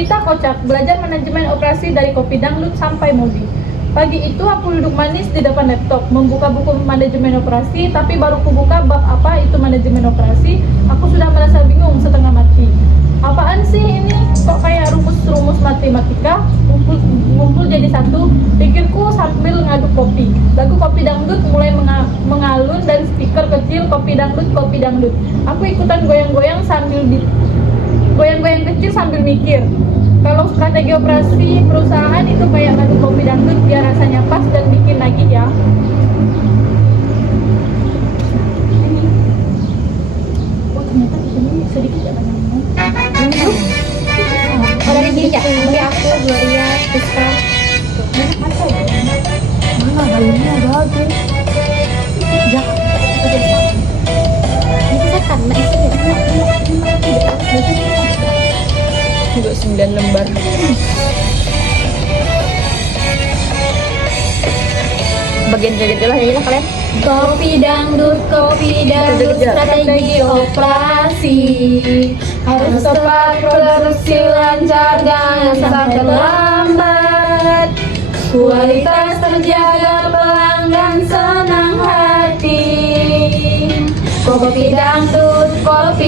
Cerita kocak, belajar manajemen operasi dari kopi dangdut sampai Modi. Pagi itu aku duduk manis di depan laptop, membuka buku manajemen operasi, tapi baru kubuka bab apa itu manajemen operasi, aku sudah merasa bingung setengah mati. Apaan sih ini? Kok kayak rumus-rumus matematika ngumpul jadi satu? Pikirku sambil ngaduk kopi. Lagu kopi dangdut mulai mengalun dan speaker kecil kopi dangdut. Aku ikutan goyang-goyang kecil sambil mikir. Kalau strategi operasi perusahaan itu kayak ngaduk kopi dangdut biar rasanya pas dan bikin lagi ya. Oh ternyata ini sedikit ya banyak. Oh dari sini ya? Dari aku, Gloria, Rizka. Mana dalamnya ada aja. Ya. Ini kan karena isinya. Juga 9 lembar. Bagian joget lah ya kalian. Kopi dangdut, strategi operasi harus tepat, produksi lancar, jangan sampai terlambat. Kualitas terjaga, pelanggan senang hati. Kopi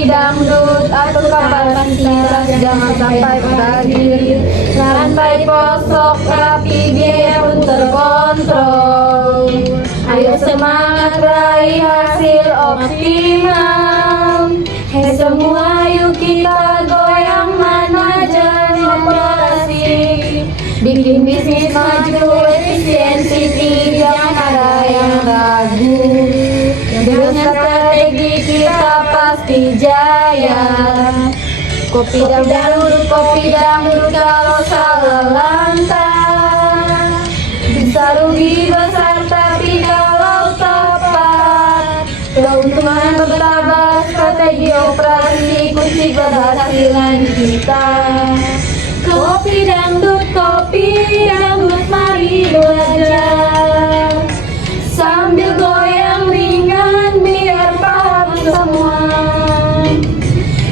dangdut, atur kapasitas, jangan sampai berakhir. Rantai posok rapi, biaya pun terkontrol. Ayo semangat raih hasil optimal. Hei semua, yuk kita goyang manajemen operasi. Bikin bisnis maju, efisiensi tinggi, jangan ada yang ragu. Dengan strategi kita pasti jaya. Kopi dangdut, kalau salah langkah bisa rugi besar, tapi kalau tepat keuntungan bertambah. Strategi operasi kunci keberhasilan kita. Kopi dangdut, mari belajar sambil goyang ringan biar paham semua.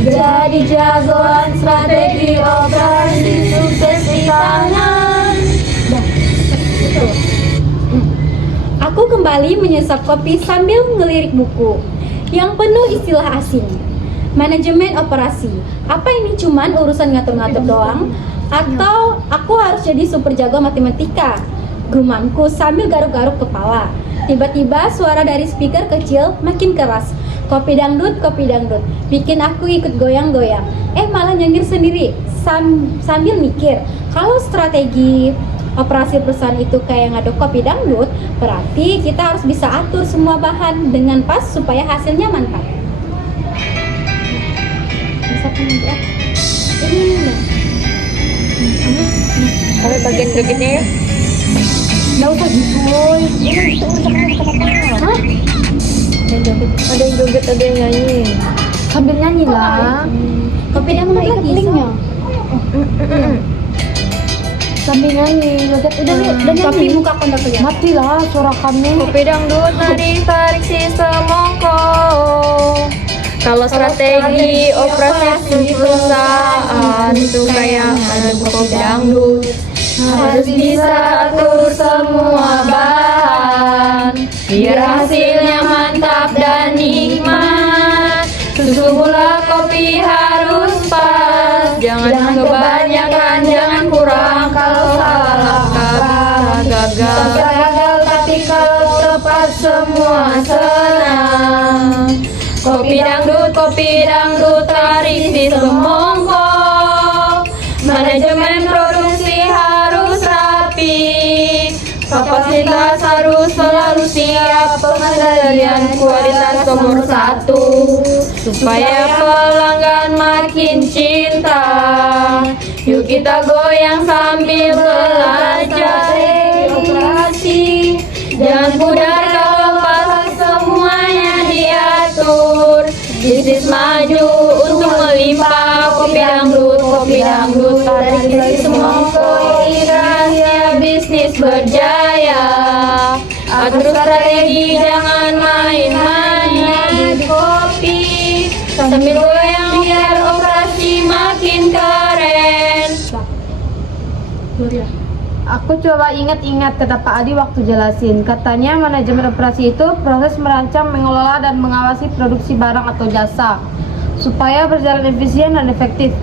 Jadi jagoan strategi operasi, sukses di tangan. Aku kembali menyesap kopi sambil ngelirik buku yang penuh istilah asing. Manajemen operasi, apa ini cuman urusan ngatur-ngatur doang? Atau aku harus jadi super jago matematika? Gumamku sambil garuk-garuk kepala. Tiba-tiba suara dari speaker kecil makin keras. Kopi dangdut, bikin aku ikut goyang-goyang. Malah nyengir sendiri sambil mikir, kalau strategi operasi perusahaan itu kayak ngaduk kopi dangdut, berarti kita harus bisa atur semua bahan dengan pas supaya hasilnya mantap. Sampai bagian jogetnya ya. Nggak usah gitu, boy. Hah? Ada yang joget, ada yang nyanyi. Sambil nyanyi lah. Kopi dangdut lagi linknya. Sambil nyanyi, joget udah Tapi nyanyi. muka aku nggak kelihatan. Mati lah suara kami. Kopi dangdut tarik sistem mongko. Kalau strategi operasi perusahaan itu kayak ngaduk kopi dangdut, harus bisa atur semua bahan biar hasilnya mantap dan nikmat. Susu gula kopi harus pas, jangan kebanyakan, jangan kurang. Kalau salah langkah gagal. Tapi kalau tepat semua senang. Kopi dangdut tarik sistem mongko. Manajemen produksi harus rapi, kapasitas harus selalu siap, pengendalian kualitas nomor 1 supaya pelanggan makin cinta. Yuk kita goyang sambil belajar operasi, jangan pudar kalau pas semuanya diatur. Bisnis maju, untung melimpah. Kopi dangdut tarik semua rahasia bisnis berjaya. Atur strategi, jangan main-main di kopi, sambil goyang biar operasi makin keren. Gloria. Aku coba ingat-ingat kata Pak Adi waktu jelasin. Katanya manajemen operasi itu proses merancang, mengelola, dan mengawasi produksi barang atau jasa supaya berjalan efisien dan efektif.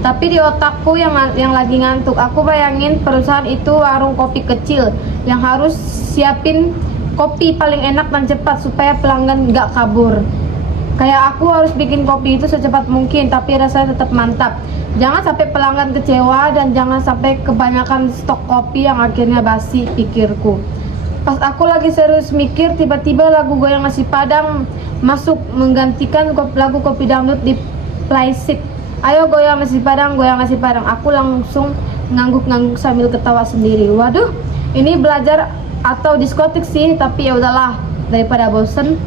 Tapi di otakku yang lagi ngantuk, aku bayangin perusahaan itu warung kopi kecil yang harus siapin kopi paling enak dan cepat supaya pelanggan nggak kabur. Kayak aku harus bikin kopi itu secepat mungkin, tapi rasanya tetap mantap. Jangan sampai pelanggan kecewa dan jangan sampai kebanyakan stok kopi yang akhirnya basi, pikirku. Pas aku lagi serius mikir, tiba-tiba lagu Goyang Nasi Padang masuk menggantikan lagu Kopi Dangdut di playlist. Ayo goyang nasi padang, goyang nasi padang. Aku langsung ngangguk-ngangguk sambil ketawa sendiri. Waduh, ini belajar atau diskotik sih, tapi ya udahlah, daripada bosen.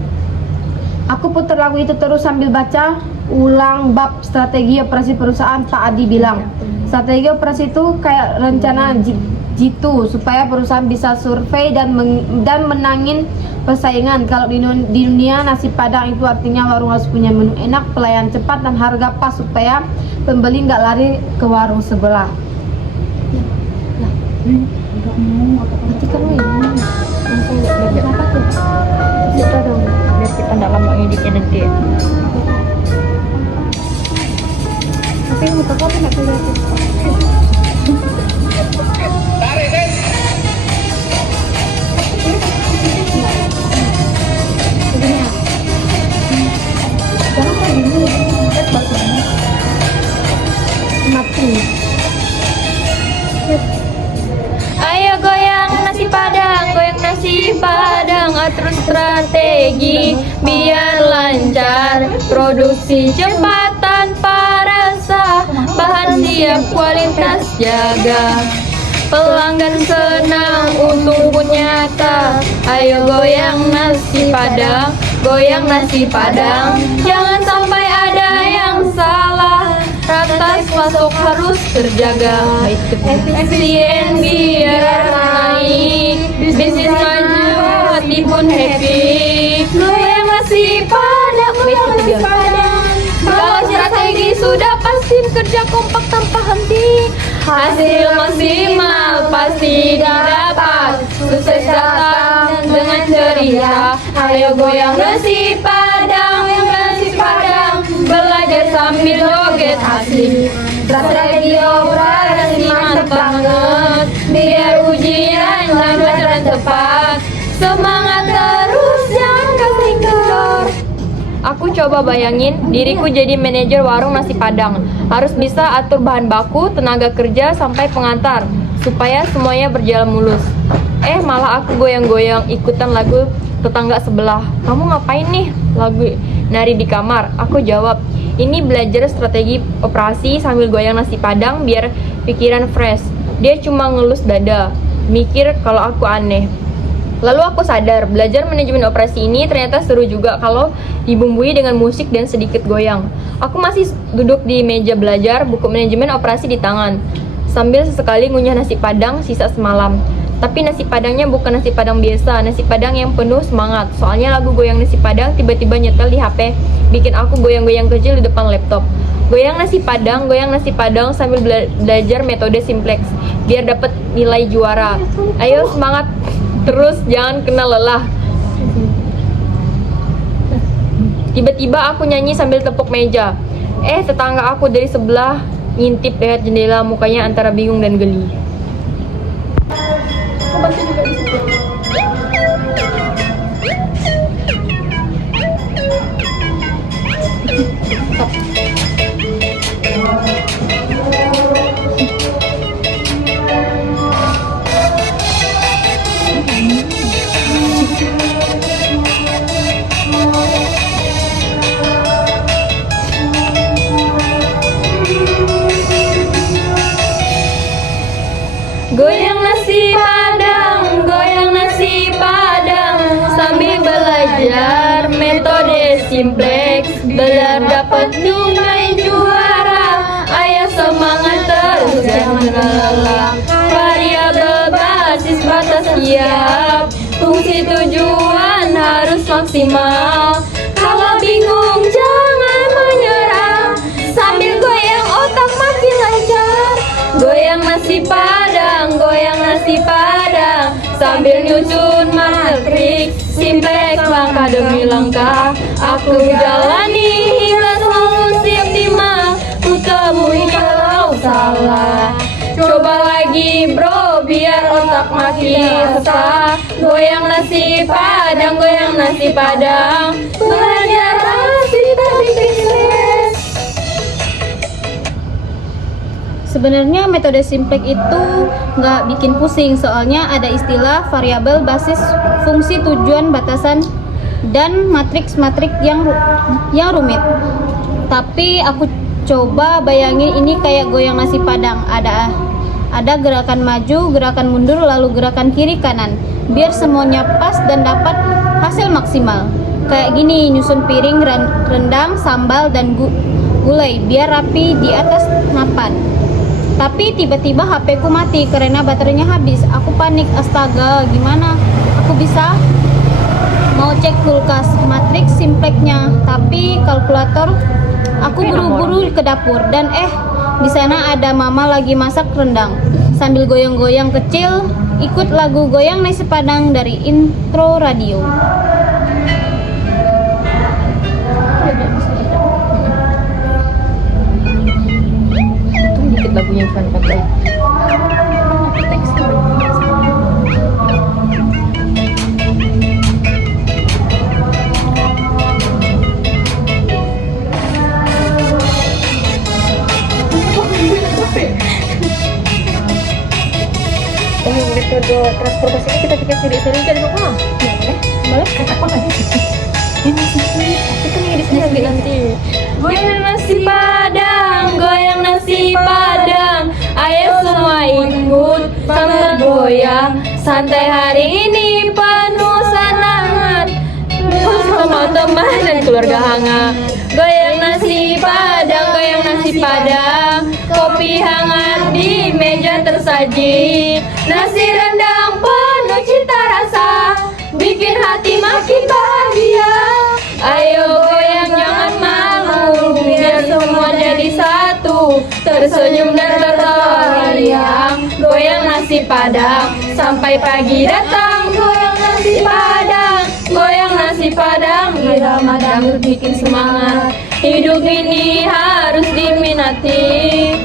Aku putar lagu itu terus sambil baca ulang bab strategi operasi perusahaan. Pak Adi bilang, strategi operasi itu kayak rencana jitu supaya perusahaan bisa survei dan menangin persaingan. Kalau di dunia nasi padang itu artinya warung harus punya menu enak, pelayan cepat, dan harga pas supaya pembeli nggak lari ke warung sebelah. Nanti kan langsung lihat apa tuh? Kita dong, biar kita nggak lama ngeditnya nanti. Tapi muka kamu nggak kelihatan. Ayo goyang nasi padang, atur strategi biar lancar, produksi cepat tanpa rasa, bahan siap kualitas jaga, pelanggan senang untung pun nyata. Ayo goyang nasi padang, jangan sampai ada yang salah, rantai pasok harus terjaga, efisien biar naik, bisnis maju, hati pun happy. Goyang nasi padang, kalau strategi sudah pasti kerja kompak tanpa henti, hasil maksimal pasti didapat, sukses datang dengan ceria. Ayo goyang nasi padang, belajar sambil joget asik, strategi operasi mantap banget, biar ujian lancar dan tepat, semangat terus jangan kasih kendor. Aku coba bayangin diriku jadi manajer warung nasi padang, harus bisa atur bahan baku, tenaga kerja, sampai pengantar, supaya semuanya berjalan mulus. Malah aku goyang-goyang ikutan lagu tetangga sebelah. Kamu ngapain nih? Lagu nari di kamar. Aku jawab, ini belajar strategi operasi sambil goyang nasi padang biar pikiran fresh. Dia cuma ngelus dada, mikir kalau aku aneh. Lalu aku sadar, belajar manajemen operasi ini ternyata seru juga kalau dibumbui dengan musik dan sedikit goyang. Aku masih duduk di meja belajar, buku manajemen operasi di tangan, sambil sesekali ngunyah nasi padang sisa semalam. Tapi nasi padangnya bukan nasi padang biasa, nasi padang yang penuh semangat. Soalnya lagu goyang nasi padang tiba-tiba nyetel di HP, bikin aku goyang-goyang kecil di depan laptop. Goyang nasi padang sambil belajar metode simplex, biar dapat nilai juara. Ayo semangat terus, jangan kena lelah. Tiba-tiba aku nyanyi sambil tepuk meja. Tetangga aku dari sebelah ngintip lihat jendela, mukanya antara bingung dan geli. Aku baca juga di situ. Goyang nasi padang, sambil belajar metode simplex, belajar dapat nilai juara. Ayo semangat terus, jangan lelah. Variabel basis batas siap, fungsi tujuan harus maksimal. Kalau bingung jangan menyerah, sambil goyang otak makin lancar. Goyang nasi padang, langkah aku jalani hingga solusi optimal ku temui kalau salah. Coba lagi bro biar otak makin resah. Goyang nasi padang, goyang nasi padang. Belajar asik tak bikin stres. Sebenarnya metode simplex itu nggak bikin pusing, soalnya ada istilah variabel basis fungsi tujuan batasan dan matriks-matriks yang rumit. Tapi aku coba bayangin ini kayak goyang nasi padang, ada gerakan maju, gerakan mundur, lalu gerakan kiri kanan, biar semuanya pas dan dapat hasil maksimal. Kayak gini, nyusun piring rendang, sambal dan gulai biar rapi di atas mapan. Tapi tiba-tiba HP ku mati karena baterainya habis. Aku panik, astaga, gimana aku bisa mau cek kulkas, matriks simplexnya, tapi kalkulator. Aku buru-buru ke dapur dan di sana ada mama lagi masak rendang sambil goyang-goyang kecil, ikut lagu goyang nasi padang dari intro radio. Dikit lagunya fun pakai. Metode transportasinya kita bikin sendiri dari rumah. Boleh? Apa nggak sih? Itu nih di sini nanti. Goyang nasi padang, goyang nasi padang. Ayo semua ikut sambil goyang. Santai hari ini penuh semangat. Sama teman dan keluarga hangat. Goyang nasi padang, goyang nasi padang. Kopi hangat di meja tersaji. Nasi rendang penuh cita rasa, bikin hati makin bahagia. Ayo goyang jangan malu, biar semua jadi satu. Tersenyum dan tertawa riang. Goyang nasi padang sampai pagi datang. Goyang nasi padang, goyang nasi padang. Irama dangdut bikin semangat. Hidup ini harus diminati.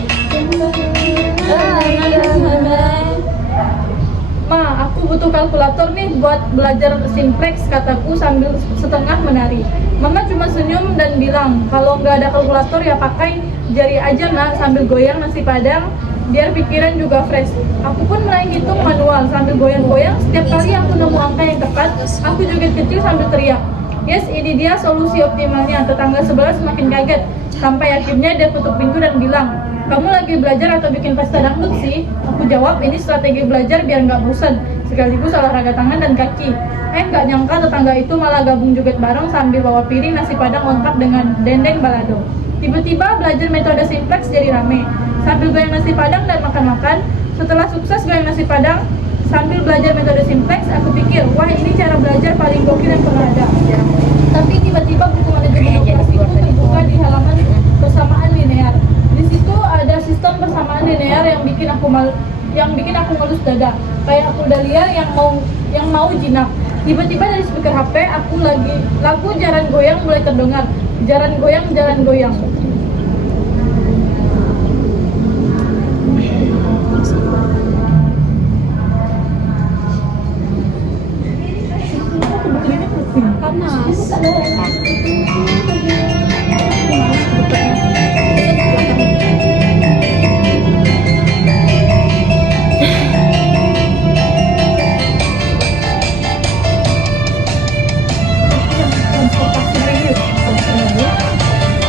Ma, aku butuh kalkulator nih buat belajar simplex, kataku sambil setengah menari. Mama cuma senyum dan bilang, kalau nggak ada kalkulator ya pakai jari aja nak sambil goyang nasi padang, biar pikiran juga fresh. Aku pun mulai hitung manual sambil goyang-goyang. Setiap kali aku nemu angka yang tepat, aku joget kecil sambil teriak. Yes, ini dia solusi optimalnya. Tetangga sebelah semakin kaget. Sampai akhirnya dia tutup pintu dan bilang, kamu lagi belajar atau bikin pesta dangdut sih? Aku jawab, ini strategi belajar biar nggak bosan, sekaligus olahraga tangan dan kaki. Nggak nyangka tetangga itu malah gabung joget bareng sambil bawa piring nasi padang lengkap dengan dendeng balado. Tiba-tiba belajar metode simplex jadi rame. Sambil goyang nasi padang dan makan-makan, setelah sukses goyang nasi padang, sambil belajar metode simplex, aku pikir, wah ini cara belajar paling gokil yang pernah ada. Tapi tiba-tiba buku manajemen operasi itu terbuka di halaman persamaan linear. Di situ ada sistem persamaan linear yang bikin aku ngelus dada. Kayak aku udah liar yang mau jinak. Tiba-tiba dari speaker HP lagu jaran goyang mulai terdengar. Jaran goyang, jaran goyang.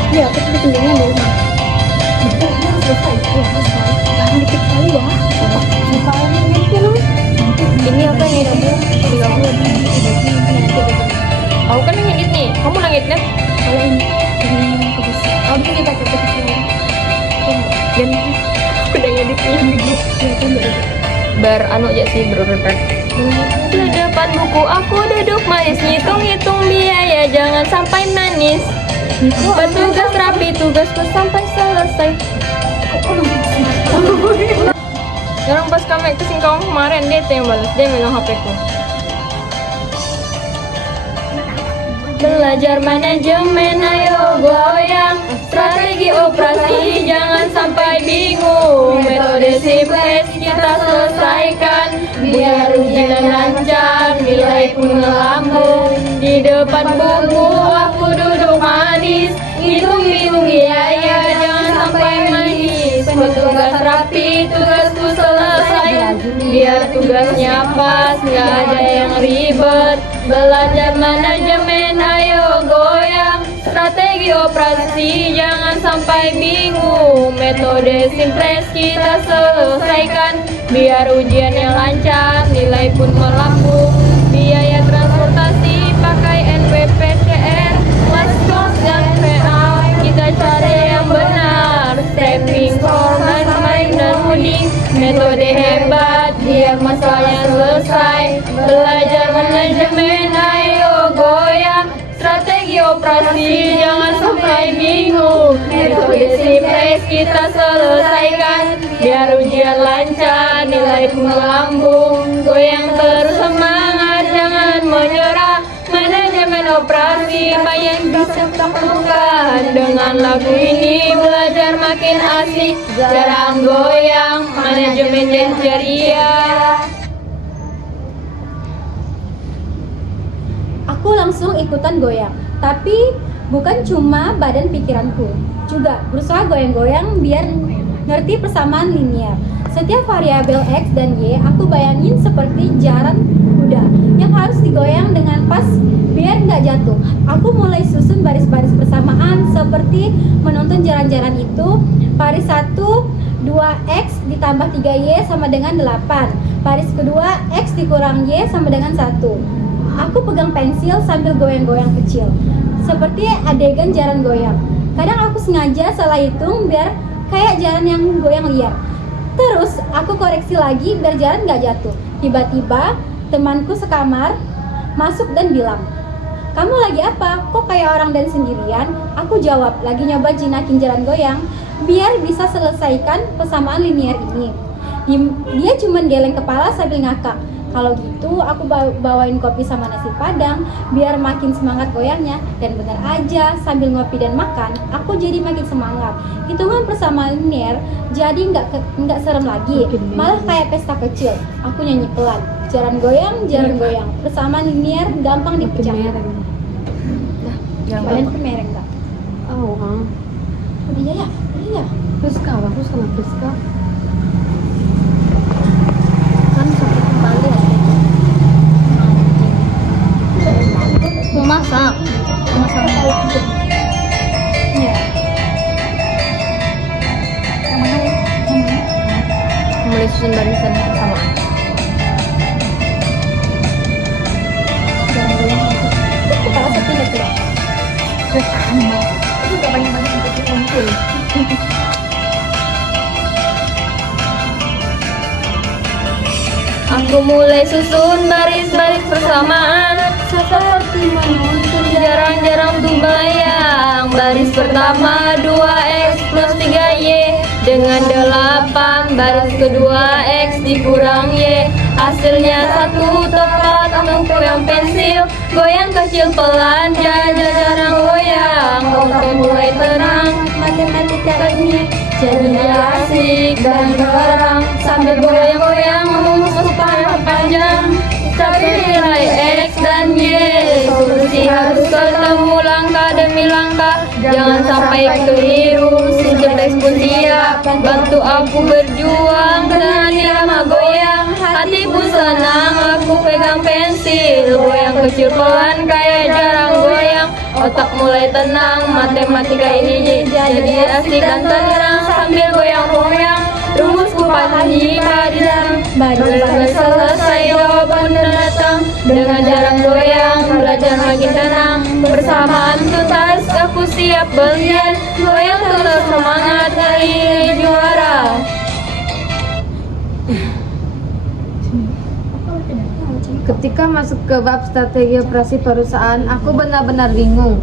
Iya, aku tuh tinggalnya di rumah. Ini apa yang edit? Aku kan yang edit nih. Kamu yang edit kan? Kalau ini aku kita pakai Dan aku udah ngeditnya. Anu aja sih berurutan. Di depan buku aku duduk manis, ngitung-ngitung biaya jangan sampai manis. Petugas rapi tugasku sampai selesai. Sekarang pas kami ke Singkawang kemarin dia yang balas, dia megang HP ku. Belajar manajemen ayo goyang, strategi operasi jangan sampai bingung. Metode simples kita selesaikan, biar ujian lancar, nilai pun melambung. Di depan buku aku duduk manis, hitung-hitung biaya jangan sampai manis. Petugas rapi, tugasku selesai, biar tugasnya pas, gak ada yang ribet. Belajar manajemen ayo goyang, strategi operasi jangan sampai bingung. Metode simples kita selesaikan, biar ujiannya lancar, nilai pun melambung. Biaya transportasi pakai NPPCR, plus cost dan PA kita cari yang benar. Stepping form dan main dan muding, metode hebat biar masalahnya selesai. Belajar manajemen ayo goyang, strategi operasi jangan sampai bingung. Metode simples kita selesaikan, biar ujian lancar, nilai pun melambung. Goyang terus semangat, jangan menyerah. Manajemen operasi banyak bisa taklukkan. Dengan lagu ini belajar makin asik, jarang goyang, manajemen dan ceria. Aku langsung ikutan goyang, tapi bukan cuma badan pikiranku, juga berusaha goyang-goyang biar ngerti persamaan linear. Setiap variabel X dan Y aku bayangin seperti jaran kuda yang harus digoyang dengan pas biar nggak jatuh. Aku mulai susun baris-baris persamaan seperti menonton jaran-jaran itu. Baris 1, 2X ditambah 3Y sama dengan 8. Baris kedua X dikurang Y sama dengan 1. Aku pegang pensil sambil goyang-goyang kecil, seperti adegan jaran goyang. Kadang aku sengaja salah hitung biar kayak jaran yang goyang liar. Terus aku koreksi lagi biar jaran gak jatuh. Tiba-tiba temanku sekamar masuk dan bilang, "Kamu lagi apa? Kok kayak orang dan sendirian?" Aku jawab, "Lagi nyoba jinakin jaran goyang biar bisa selesaikan persamaan linear ini." Dia cuma geleng kepala sambil ngakak. Kalau gitu aku bawain kopi sama nasi padang biar makin semangat goyangnya. Dan benar aja, sambil ngopi dan makan aku jadi makin semangat. Hitungan persamaan linear jadi nggak serem lagi, malah kayak pesta kecil. Aku nyanyi pelan, jaran goyang, persamaan linear gampang dipecah. Badan kemereng tak? Oh, Iya ya. Friska, bagus sama Friska. Kan sampai kembali ya. Mau masak? Iya. Mulai susun barisan persamaan. Jaran goyang itu. Kepala sepi deh tuh. Itu gak banyak-banyak untuk dikumpul. Aku mulai susun baris-baris persamaan, seperti menonton jarang-jarang tuh bayang. Baris pertama 2X plus 3Y dengan 8. Baris kedua X dikurang Y, hasilnya 1 tepat. Aku pegang pensil, goyang kecil pelan, jarang goyang. Otak mulai tenang, matematikanya jadi asik dan garang. Sambil goyang-goyang memutus panjang, tapi nilai X dan Y solusi harus ketemu langkah demi langkah. Jangan sampai keliru, si cerdas pun siap bantu aku berjuang. Dengan irama goyang, hati pun senang. Aku pegang pensil, goyang kecil pelan kayak jarang goyang. Otak mulai tenang, matematika ini jadi asik dan tenang. Sambil goyang-goyang, rumusku pasti barisan. Baris selesai, jawaban datang. Dengan jarang goyang, belajar makin tenang. Bersamaan tuntas, aku siap berlian. Goyang terus semangat, hari ini juara. Ketika masuk ke bab strategi operasi perusahaan, aku benar-benar bingung.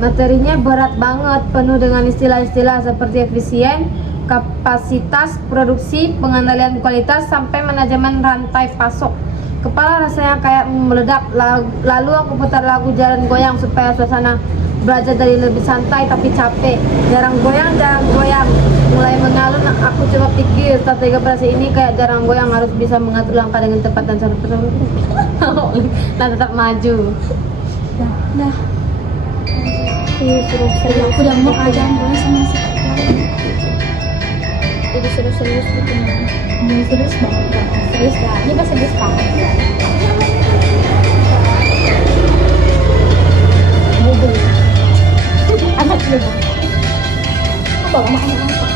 Materinya berat banget, penuh dengan istilah-istilah seperti efisien, kapasitas produksi, pengendalian kualitas, sampai manajemen rantai pasok. Kepala rasanya kayak meledak. Lalu aku putar lagu Jarang Goyang supaya suasana belajar dari lebih santai tapi capek. Jarang goyang. Mulai mengalun, aku coba pikir strategi operasi ini kayak jarang goyang, harus bisa mengatur langkah dengan tepat dan dan tetap maju. Dah. Aku udah mau aja boleh sama si Jadi serius-serius gitu nih. serius banget kan? Serius dah. Ini pas serius banget. Bubul. Anak bubul. Apa lama anak apa?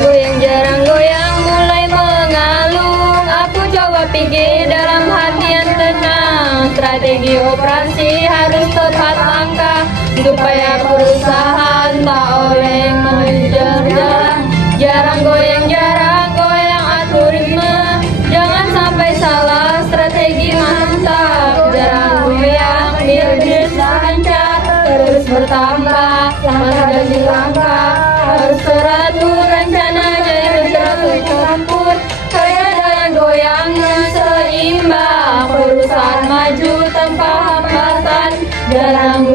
Goyang jarang goyang mulai mengalung. Aku coba pikir dalam hati yang tenang. Strategi operasi harus tepat langkah supaya perusahaan tak oleng mengejar. Jarang goyang atur ritme. Jangan sampai salah strategi mantap. Jarang goyang biar bisa lancar terus bertambah. Langkah demi langkah harus teratur, rencana jadi teratur campur. Karya dan goyangnya seimbang, perusahaan maju tanpa hambatan. Jarang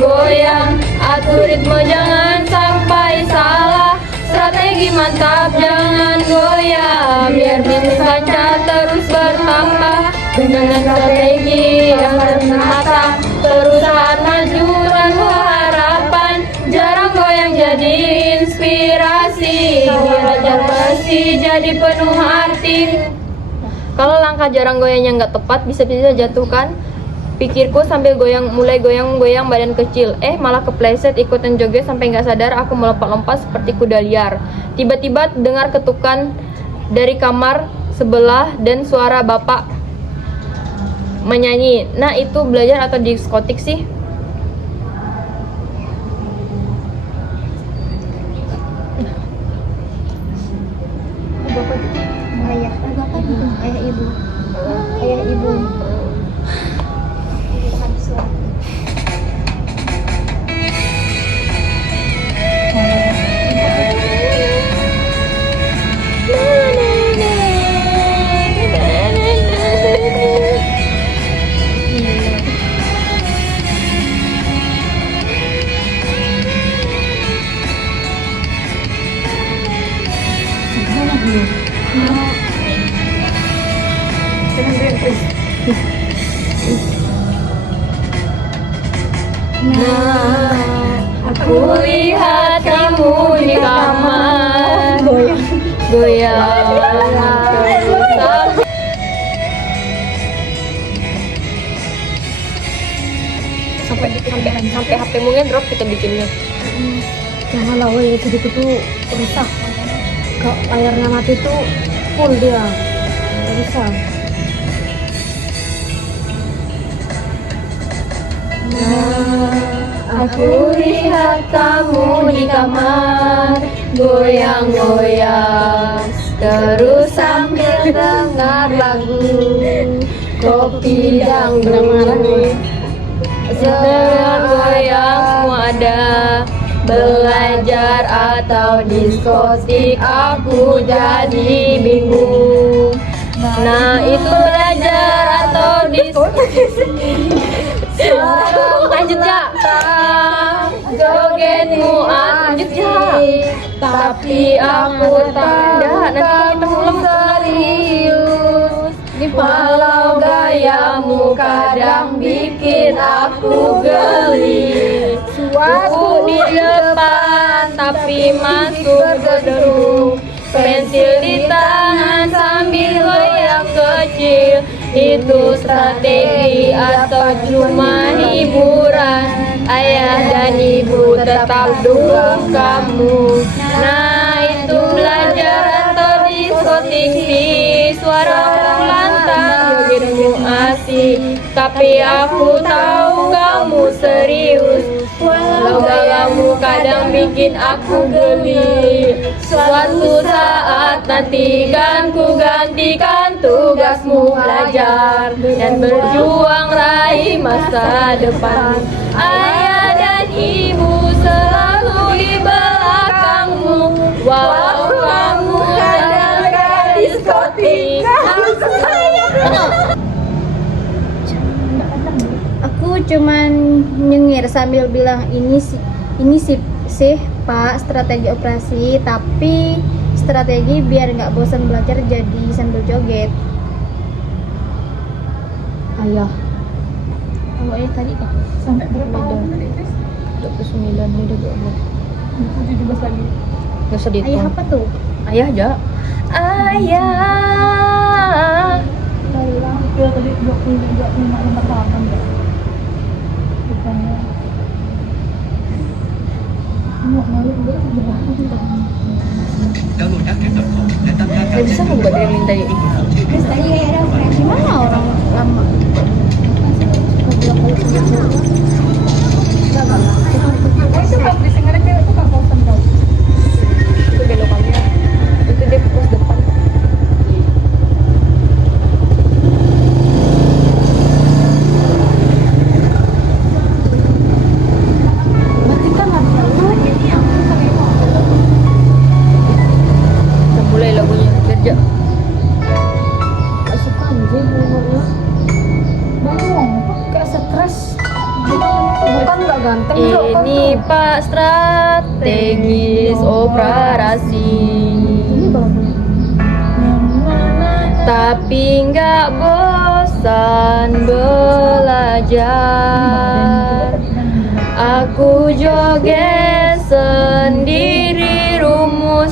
goyang, atur ritme jangan sampai salah. Strategi mantap jangan goyang, biar bisnis lancar terus bertambah. Dengan strategi yang matang, perusahaan maju tanpa harapan. Jarang goyang jadi inspirasi, belajar bersih jadi penuh arti. Kalau langkah jarang goyangnya nggak tepat, bisa-bisa jatuhkan pikirku sambil mulai goyang badan kecil. Malah kepleset ikutan joget sampai nggak sadar aku melompat-lompat seperti kuda liar. Tiba-tiba dengar ketukan dari kamar sebelah dan suara bapak menyanyi. Nah, itu belajar atau diskotik sih? Ayah ibu. Aku lihat kamu di kamar goyang. Sampai HP-mu ngedrop kita bikinnya. Janganlah woi, sedikit tuh rusak. Kalau layarnya mati tuh full dia. Nggak bisa. Aku lihat kamu di kamar goyang-goyang terus sambil dengar lagu kopi dangdut. Jangan goyang semua ada, belajar atau diskotik aku jadi bingung. Nah, itu belajar atau diskotik. Lanjut ya. Jogetmu lanjut ya. Tapi aku tak nanti kita ulang serius. Walau gayamu kadang bikin aku geli. Aku di depan tapi masuk gedung. Pensil di tangan sambil goyang kecil. Itu strategi atau cuma hiburan? Ayah dan ibu tetap dukung kamu. Nah, itu belajar atau diskotik sih. Suara lantang jogetmu asik, tapi aku tahu kamu serius. Walau gayamu kadang bikin aku geli. Suatu saat nanti kan ku gantikan tugasmu belajar dan berjuang raih masa depan. Ayah dan ibu selalu di belakang Walau kamu adalah diskotik. Aku cuman nyengir sambil bilang ini sih Pak strategi operasi, tapi strategi biar nggak bosan belajar jadi sambil joget. Ayah. Oh tadi kan Sampai berapa menit, Chris? 29 udah 17 lagi. Gak usah Ayah dihitung. apa tuh? Ayah aja. Ayah. Ya tadi 25 lembar halaman ya. Bukannya. Mau malu gue Download app kết hợp để tham gia Gak bisa ngebuat yang minta ya. Terus tadi kayak ada operasi mana orang lama? itu kan di Singarejo itu kan kosan kau. Itu belokannya. Itu dia pos depan. Udah mulai lagunya kerja. Asik anjing ngomongnya. Bangong. Kayak stres. Bukan nggak ganteng Bro, kan Ini tuh. Pak strategis operasi. Ini bagus. Tapi nggak bosan belajar. Aku joget sendiri, rumus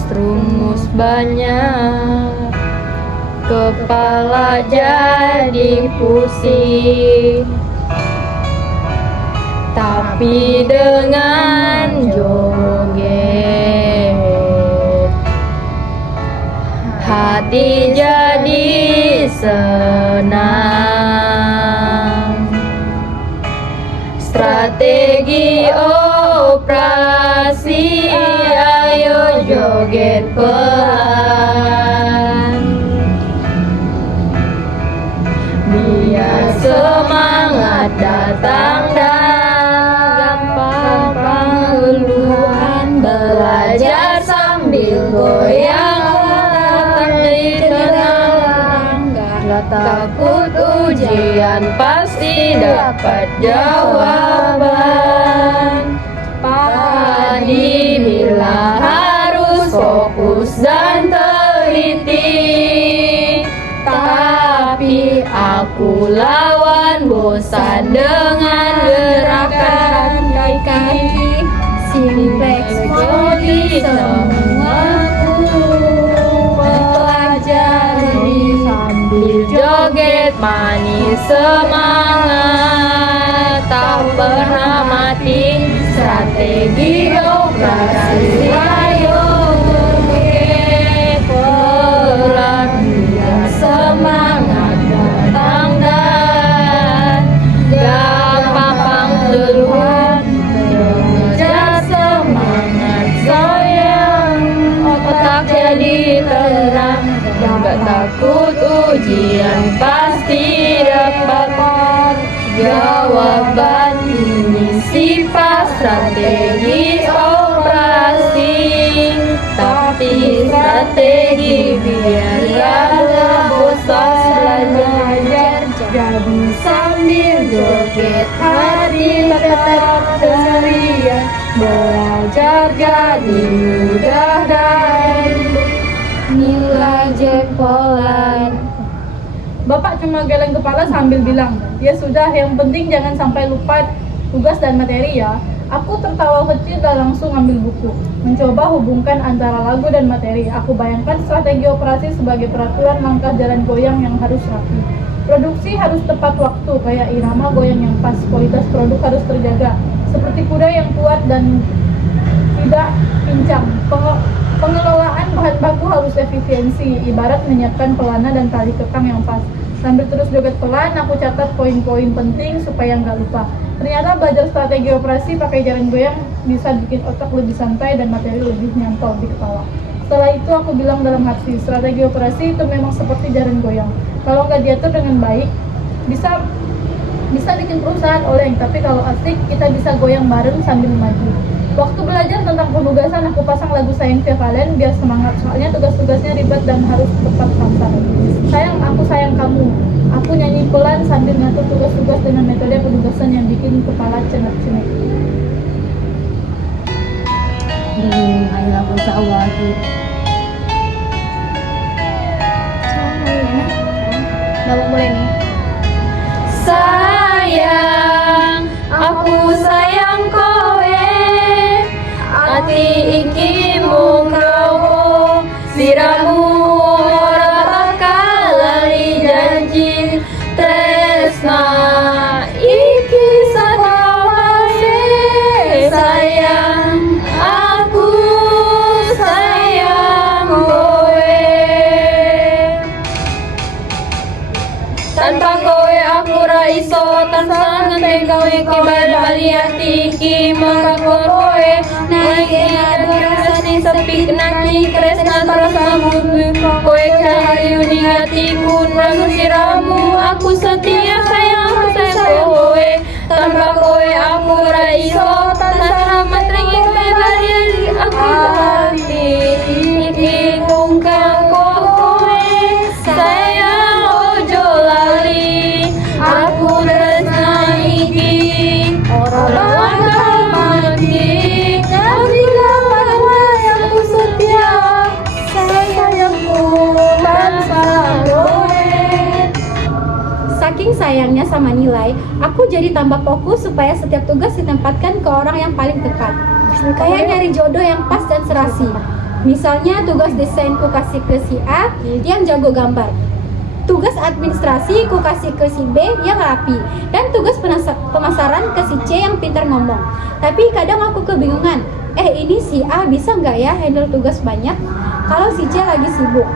banyak. Kepala jadi pusing. Tapi dengan joget hati jadi senang. Strategi operasi, ayo joget pelan. Biar semangat datang dan gampang keluhan. Belajar sambil goyang, gak takut ujian, pasti dapat jawaban. Padi bilang harus fokus dan teliti, tapi aku lawan bosan dengan gerakan kaki. Simplex modi semuaku pelajari. Sambil joget manis semangat, tak pernah mati. Strategi operasi, ayo joget pelan. Biar semangat datang dan gampang keluhan. Mengejar semangat sayang, otak jadi tenang. Gak takut ujian, pasti dapat jawaban. Ini sifat strategi operasi, tapi strategi biar gak bosan belajar. Jadi sambil joget hati tetap ceria. Belajar jadi mudah dan nilai jempolan. Bapak cuma geleng kepala sambil bilang, ya sudah, yang penting jangan sampai lupa tugas dan materi ya. Aku tertawa kecil dan langsung ambil buku, mencoba hubungkan antara lagu dan materi. Aku bayangkan strategi operasi sebagai peraturan langkah jalan goyang yang harus rapi. Produksi harus tepat waktu, kayak irama goyang yang pas. Kualitas produk harus terjaga, seperti kuda yang kuat dan tidak pincang. Pengelolaan bahan baku harus efisiensi, ibarat menyiapkan pelana dan tali kekang yang pas. Sambil terus joget pelan, aku catat poin-poin penting supaya nggak lupa. Ternyata belajar strategi operasi pakai jalan goyang bisa bikin otak lebih santai dan materi lebih nyantol di kepala. Setelah itu aku bilang dalam hati, strategi operasi itu memang seperti jalan goyang. Kalau nggak diatur dengan baik, bisa bikin perusahaan oleng. Tapi kalau asik, kita bisa goyang bareng sambil maju. Waktu belajar tentang penugasan, aku pasang lagu Sayang Via Valen biar semangat. Soalnya tugas-tugasnya ribet dan harus tepat sasaran. Sayang, aku sayang kamu. Aku nyanyi pelan sambil ngatur tugas-tugas dengan metode penugasan yang bikin kepala cenak-cenik. Ayolah bocah lagi. Udah mau mulai nih. Sayang, aku sayang kowe, ati iki mung kau, siramu ora bakal lali janji tresna iki sakawase. Sayang, aku sayang kowe. Tanpa kowe aku ra iso tansah ngenteng kowe kibar bali ati iki mengkakon kowe naik adorasi sepi naki kresna terus mampu kowe cahayu ning atiku nang siramu aku setia sayang aku sayang kowe. Tanpa kowe aku ra iso tansah matringi kowe bali aku hati iki kungkang kowe sayang ojo lali aku tresna iki ora bakal mati tapi kapan aku setia sayangku tanpa kowe. Saking sayangnya sama nilai, aku jadi tambah fokus supaya setiap tugas ditempatkan ke orang yang paling tepat. Kayak nyari jodoh yang pas dan serasi. Misalnya tugas desain ku kasih ke si A yang jago gambar. Tugas administrasi ku kasih ke si B yang rapi. Dan tugas pemasaran ke si C yang pintar ngomong. Tapi kadang aku kebingungan, ini si A bisa nggak ya handle tugas banyak kalau si C lagi sibuk.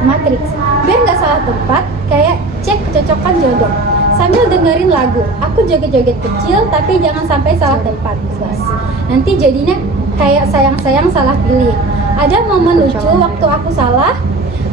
Matrix, biar nggak salah tempat, kayak cek kecocokan jodoh. Sambil dengerin lagu, aku joget-joget kecil tapi jangan sampai salah tempat. Nanti jadinya kayak sayang-sayang salah pilih. Ada momen lucu waktu aku salah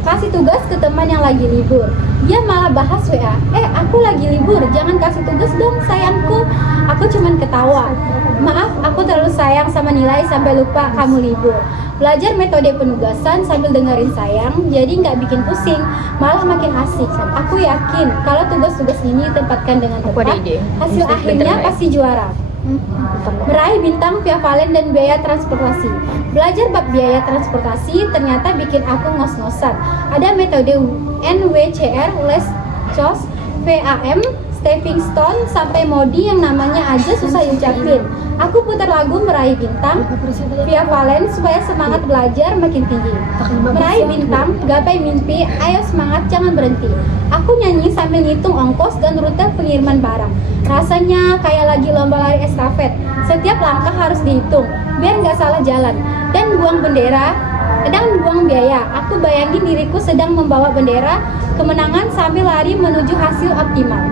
kasih tugas ke teman yang lagi libur. Dia malah bahas WA, aku lagi libur, jangan kasih tugas dong sayangku. Aku cuman ketawa. Maaf, aku terlalu sayang sama nilai sampai lupa kamu libur. Belajar metode penugasan sambil dengerin sayang, jadi nggak bikin pusing, malah makin asik. Aku yakin kalau tugas-tugas ini ditempatkan dengan tepat, hasil akhirnya pasti juara. Meraih bintang via Valen dan biaya transportasi. Belajar bab biaya transportasi ternyata bikin aku ngos-ngosan. Ada metode NWCR, less cost, VAM, stepping stone, sampai modi yang namanya aja susah diucapin. Aku putar lagu meraih bintang via Valen supaya semangat belajar makin tinggi. Meraih bintang, gapai mimpi, ayo semangat jangan berhenti. Aku nyanyi sambil ngitung ongkos dan rute pengiriman barang. Rasanya kayak lagi lomba lari estafet. Setiap langkah harus dihitung, biar nggak salah jalan. Dan buang bendera, dan buang biaya. Aku bayangin diriku sedang membawa bendera kemenangan sambil lari menuju hasil optimal.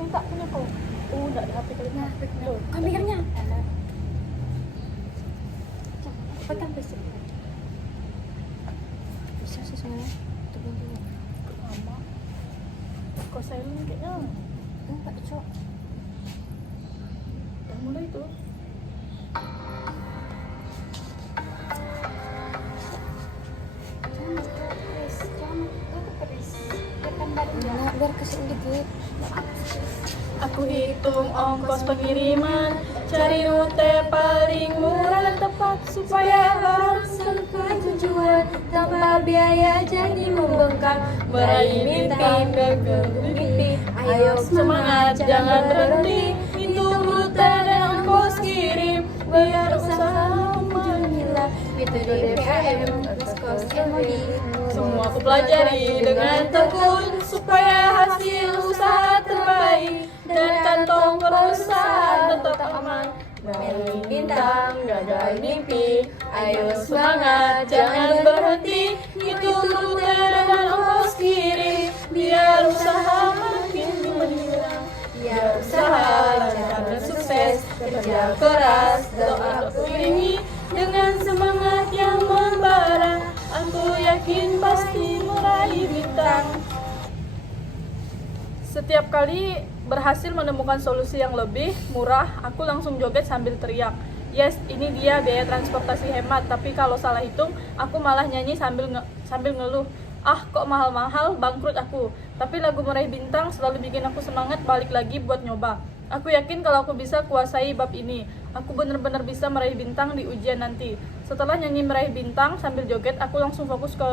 Minta punya kau. Udah di HP kali. Kameranya. Cepetan besok. Bisa sih semuanya. Tunggu dulu. Lama. Kau silent kayaknya. Enggak, Cok. Udah mulai tuh. Biar kesini dikit. Aku hitung ongkos pengiriman, cari rute paling murah dan tepat supaya sampai tujuan tanpa biaya jadi membengkak. Meraih mimpi, ayo semangat jangan berhenti. Hitung rute dan ongkos kirim, biar usaha menggila. Metode PAM, kos MOD, semua aku pelajari dengan tekun supaya hasil usaha terbaik dan kantong perusahaan tetap aman. Meraih bintang, gagal mimpi, ayo semangat jangan berhenti. Hitung rute dan ongkos kirim, biar usaha makin menjulang. Biar usaha lancar dan sukses, kerja keras doa aku ini dengan semangat yang membara. Aku yakin pasti meraih bintang. Setiap kali berhasil menemukan solusi yang lebih murah, aku langsung joget sambil teriak. Yes, ini dia biaya transportasi hemat. Tapi kalau salah hitung, aku malah nyanyi sambil ngeluh. Ah, kok mahal-mahal, bangkrut aku. Tapi lagu Meraih Bintang selalu bikin aku semangat balik lagi buat nyoba. Aku yakin kalau aku bisa kuasai bab ini, aku benar-benar bisa meraih bintang di ujian nanti. Setelah nyanyi Meraih Bintang sambil joget, aku langsung fokus ke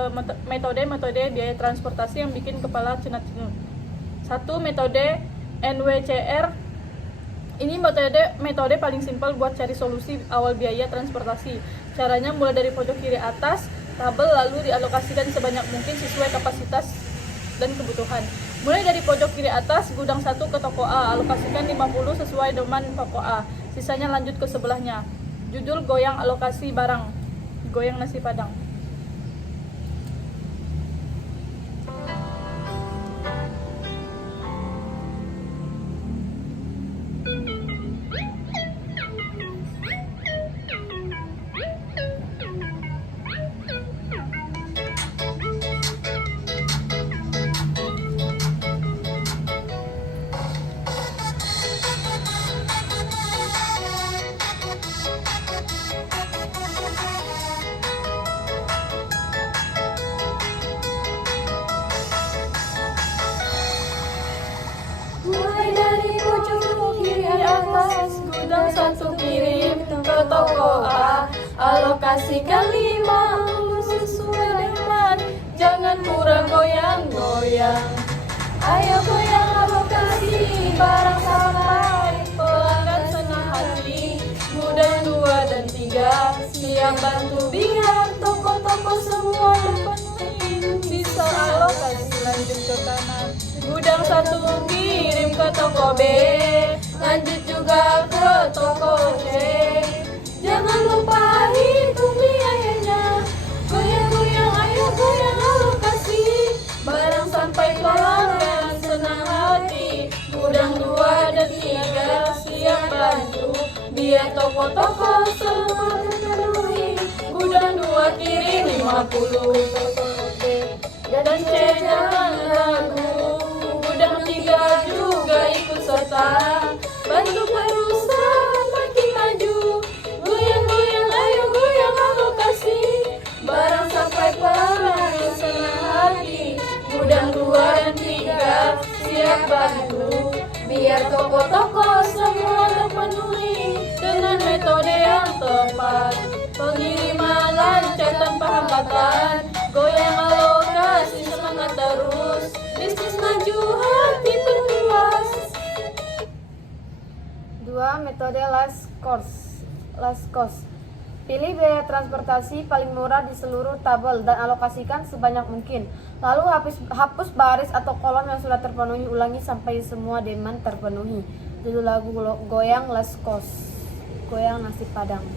metode-metode biaya transportasi yang bikin kepala cenut-cenut. 1. Metode NWCR. Ini metode paling simpel buat cari solusi awal biaya transportasi. Caranya mulai dari pojok kiri atas tabel, lalu dialokasikan sebanyak mungkin sesuai kapasitas dan kebutuhan. Mulai dari pojok kiri atas, gudang 1 ke toko A, alokasikan 50 sesuai demand toko A. Sisanya lanjut ke sebelahnya. Judul goyang alokasi barang. Goyang nasi padang. Mulai dari pojok kiri atas, gudang 1 kirim ke toko A, alokasikan 50 sesuai dengan, jangan kurang goyang-goyang. Ayo goyang alokasi barang sampai pelanggan senang hati. Gudang 2 dan 3 siap bantu biar toko-toko semua terpenuhi. Bisa alokasi lanjut ke kanan. Gudang 1 kirim ke toko B, lanjut juga ke toko C. Jangan lupa hitung biayanya. Goyang-goyang, ayo goyang alokasi. Barang sampai pelanggan senang hati. Gudang 2 dan 3 siap bantu biar toko-toko semua terpenuhi. Gudang 2 kirim 50 ke toko B dan C, jangan ragu. Gudang 3 juga ikut serta, bantu perusahaan makin maju. Goyang-goyang, ayo goyang alokasi. Barang sampai pelanggan senang hati. Gudang 2 dan 3 siap bantu biar toko-toko semua terpenuhi dengan metode yang tepat. Pengiriman lancar tanpa hambatan. Goyang alokasi, semangat terus. Bisnis maju, hati berpuas. 2. Metode last cost. Pilih biaya transportasi paling murah di seluruh tabel dan alokasikan sebanyak mungkin. Lalu hapus baris atau kolom yang sudah terpenuhi, ulangi sampai semua demand terpenuhi. Judul lagu goyang last cost. Goyang nasi padang.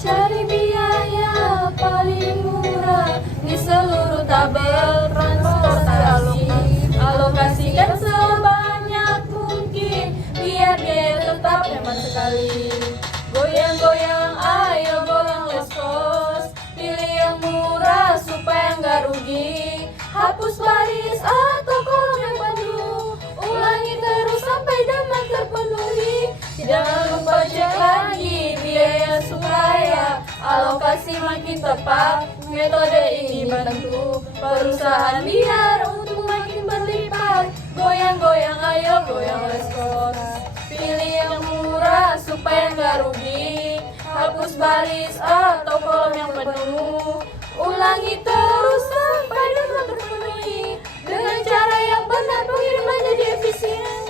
Cari biaya paling murah di seluruh tabel transportasi. Alokasikan sebanyak mungkin biar dia tetap hemat sekali. Goyang-goyang, ayo goyang less cost. Pilih yang murah supaya nggak rugi. Hapus baris atau kolom yang penuh. Ulangi terus sampai demand terpenuhi. Jangan lupa cek lagi biaya supaya alokasi makin tepat. Metode ini bantu perusahaan biar untung makin berlipat. Goyang-goyang, ayo goyang less cost. Pilih yang murah supaya nggak rugi. Hapus baris atau kolom yang penuh. Ulangi terus sampai demand terpenuhi. Dengan cara yang benar pengiriman jadi efisien.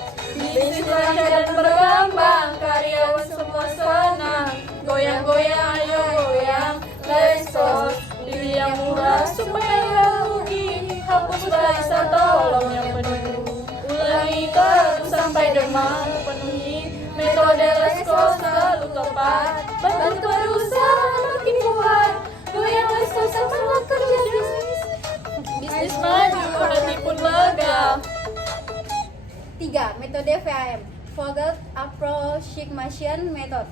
Bisnis lancar dan berkembang, karyawan semua senang. Goyang-goyang, ayo goyang, let's go. Pilih yang murah supaya nggak rugi. bisa tolong yang penuh. Ulangi terus sampai demam penuhi. Metode Leskos selalu tepat. Bantu perusahaan makin kuat. Goyang Leskos semangat kerja bisnis maju hati pun lega. 3. Metode VAM, Vogel Approximation Method.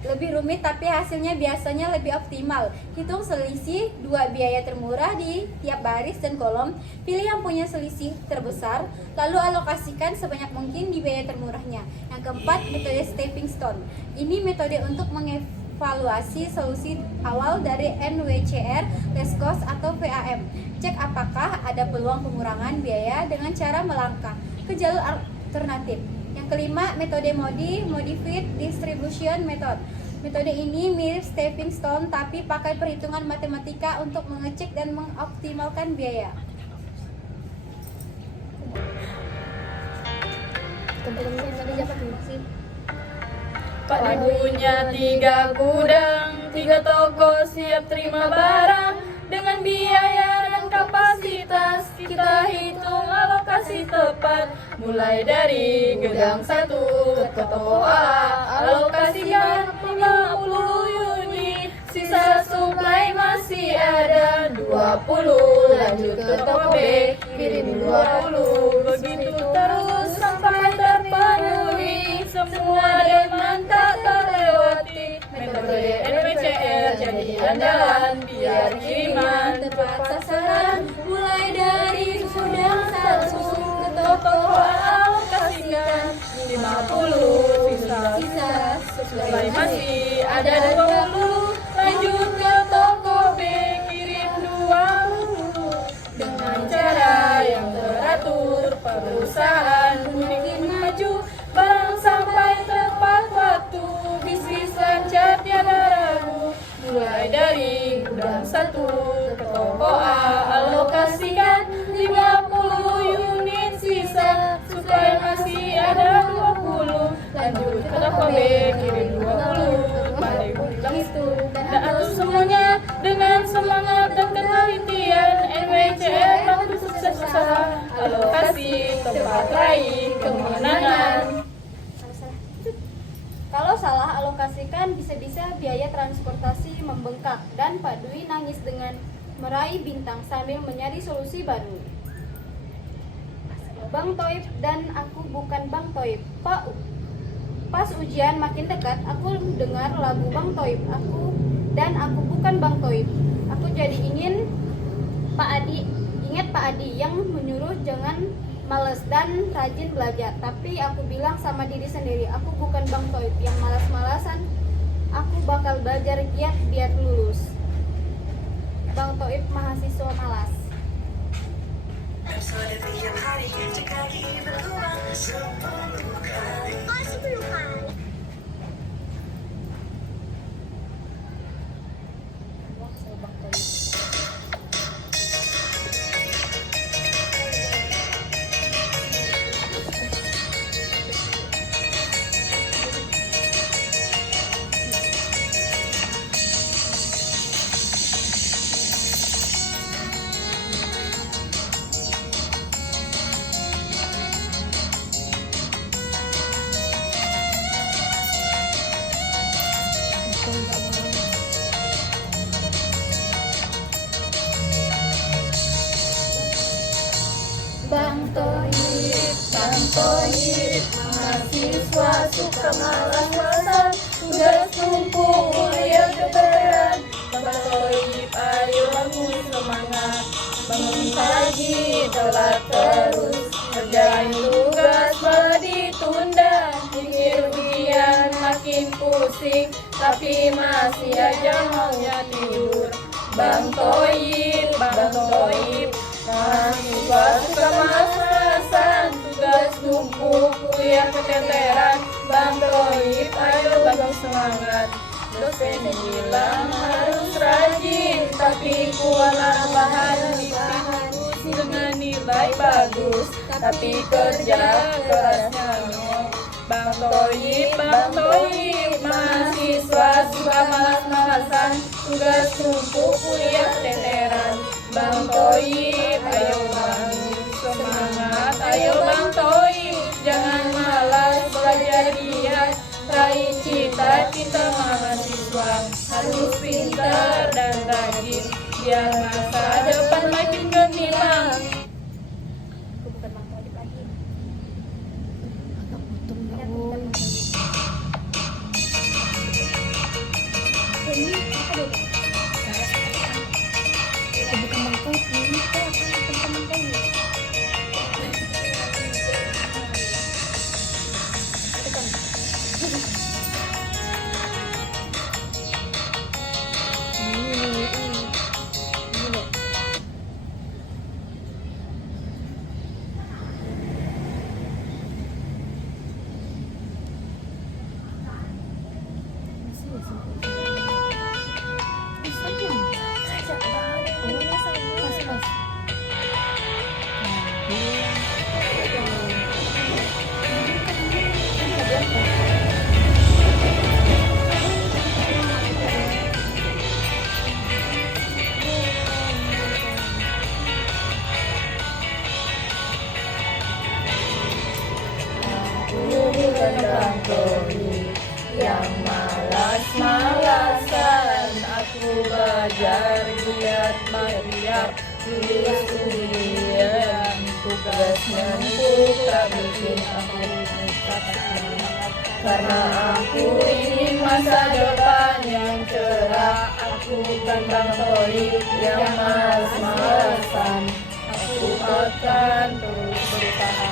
Lebih rumit tapi hasilnya biasanya lebih optimal. Hitung selisih dua biaya termurah di tiap baris dan kolom. Pilih yang punya selisih terbesar, lalu alokasikan sebanyak mungkin di biaya termurahnya. Yang keempat, metode stepping stone. Ini metode untuk mengevaluasi solusi awal dari NWCR, Leskos atau VAM. Cek apakah ada peluang pengurangan biaya dengan cara melangkah ke jalur alternatif. Yang kelima, metode Modified Distribution Method. Metode ini mirip stepping stone tapi pakai perhitungan matematika untuk mengecek dan mengoptimalkan biaya. Pak ibunya 3 gudang, 3 toko siap terima barang. Dengan biaya dan kapasitas kita hitung alokasi tepat. Mulai dari gudang 1 ke toko A, alokasikan 50 unit. Sisa suplai masih ada 20. Lanjut ke toko B, kirim 20. Begitu terus sampai terpenuhi. Semua demand tak terlewati. Metode NWCR jadi andalan biar kiriman Tepat sasaran, mulai dari gudang 1 ke toko A, alokasikan 50. sisa Suplai masih ada 20. Lanjut ke toko B, kirim 20. Dengan cara yang teratur, perusahaan mungkin maju. Barang sampai tepat waktu, bisnis lancar tiada ragu. Mulai dari gudang 1 ke toko A, alokasikan 50 unit sisa. Suplai masih ada 20. Lanjut ke toko B, kirim 20. Balik ulang itu dan atur semuanya dengan semangat dan ketelitian. NWCR bantu sukses usaha, alokasi tempat lain kemenangan. Kalau salah alokasikan bisa-bisa biaya transportasi membengkak dan Pak Dwi nangis dengan meraih bintang sambil mencari solusi baru. Bang Toib dan aku bukan Bang Toib. Pas ujian makin dekat, aku dengar lagu Bang Toib. Aku bukan Bang Toib. Aku jadi ingat Pak Adi yang menyuruh jangan males dan rajin belajar. Tapi aku bilang sama diri sendiri, aku bukan Bang Toib yang malas-malasan. Aku bakal belajar giat biar lulus. Bang Toib mahasiswa malas. Bang Toib, mahasiswa suka malas-malasan, tugas numpuk kuliah keteteran. Bang Toib, ayo bangun semangat, bangun pagi telat terus, kerjain tugas malah ditunda, mikir ujian makin pusing, tapi masih aja maunya tidur. Bang Toib, mahasiswa suka malas-malasan, tugas numpuk kuliah keteteran. Bang Toib, ayo bangun semangat, dosen bilang harus rajin, tapi kewalahan dengan nilai bagus, tapi kerja kerasnya nol. Bang Toib, mahasiswa suka malas-malasan, tugas numpuk kuliah keteteran. Bang Toib, ayo biar masa depan makin gemilang. Yang malas-malasan aku belajar giat meriap tulis ujian tugasnya tak bikin aku tetap semangat karena aku ingin masa depan yang cerah. Aku bukan bang tolik yang malas-malasan, aku akan terus berusaha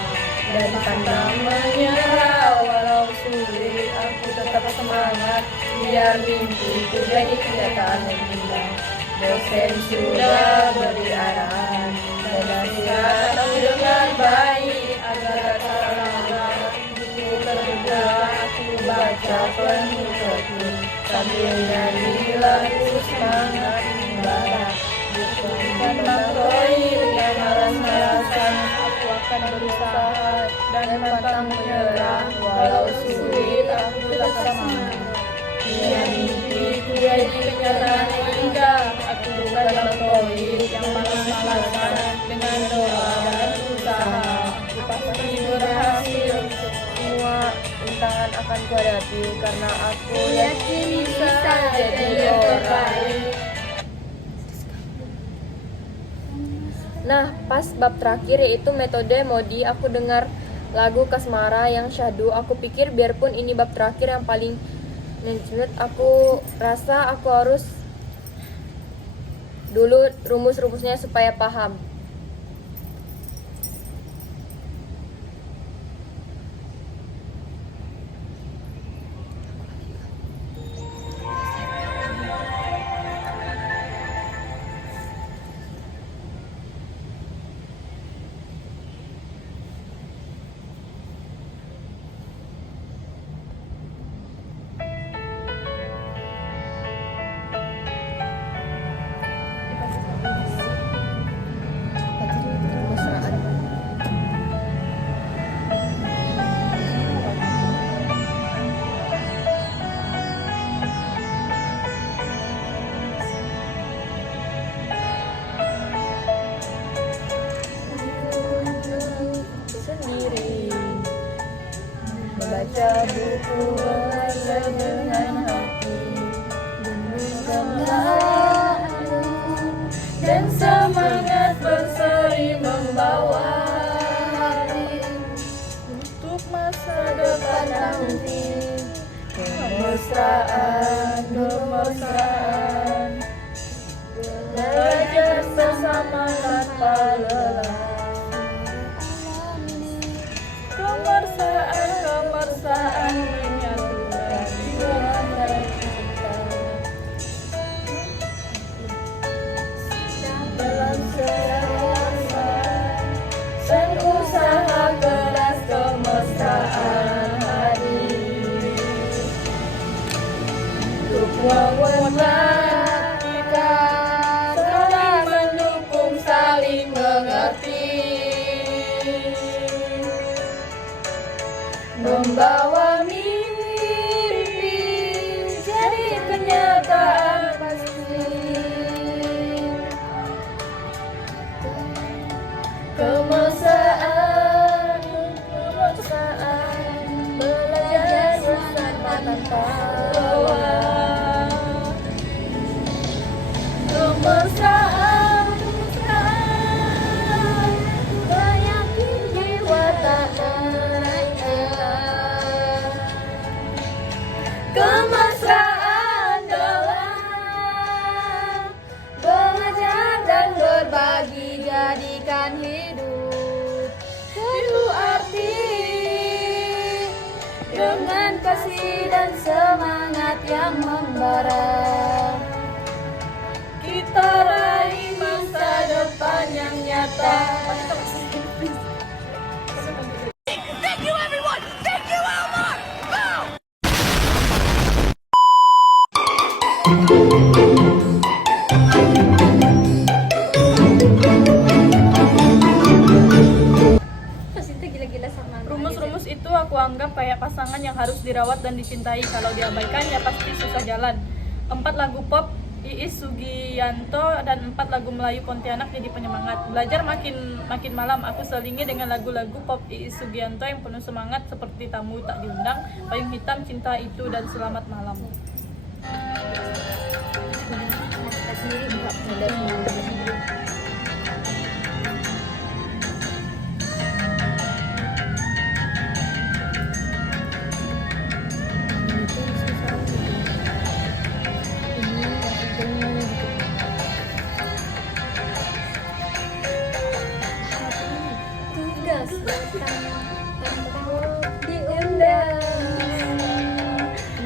dan pantang menyerah walau sulit. Aku tetap semangat biar mimpiku jadi kenyataan yang indah. Dosen sudah beri arahan dan nasihat aku dengan baik agar tak salah. Buku terbuka aku baca penuh tekun sambil nyanyi lagu semangat ibadah. Bukan mengkoir yang malas-malasan, aku akan berusaha dan pantang menyerah walau sulit. Aku tetap semangat biar mimpiku jadi kenyataan yang indah. Aku bukan mengkoir yang malas-malasan, dengan doa dan usaha aku pasti berhasil. Semua rintangan akan kuhadapi karena aku yakin bisa jadi orang. Nah, pas bab terakhir yaitu metode Modi, aku dengar lagu Kasmara yang syahdu. Aku pikir biarpun ini bab terakhir yang paling menjunut, aku rasa aku harus dulu rumus-rumusnya supaya paham. Membaca buku belajar dengan hati, gemar dan semangat berseri membawa hati untuk masa depan nanti. Kemesraan, kemesraan, belajar bersama tanpa lelah. Kemersaan, kemersaan menyatukan dua kita dalam kehidupan dan usaha keras. Kemesraan hadir untuk membuat kita saling mendukung, saling mengerti, membawa mimpi jadi kenyataan pasti. Kemesraan, kemesraan, belajar bersama tanpa lelah. Kemesraan kasih dan semangat yang membara. Kita raih masa depan yang nyata. Rumus-rumus itu aku anggap kayak pasangan yang harus dirawat dan dicintai. Kalau diabaikan ya pasti susah jalan. 4 lagu pop Iis Sugianto dan 4 lagu Melayu Pontianak jadi penyemangat. Belajar makin malam aku selingi dengan lagu-lagu pop Iis Sugianto yang penuh semangat seperti Tamu Tak Diundang, Payung Hitam, Cinta Itu, dan Selamat Malam. Tugas diundang.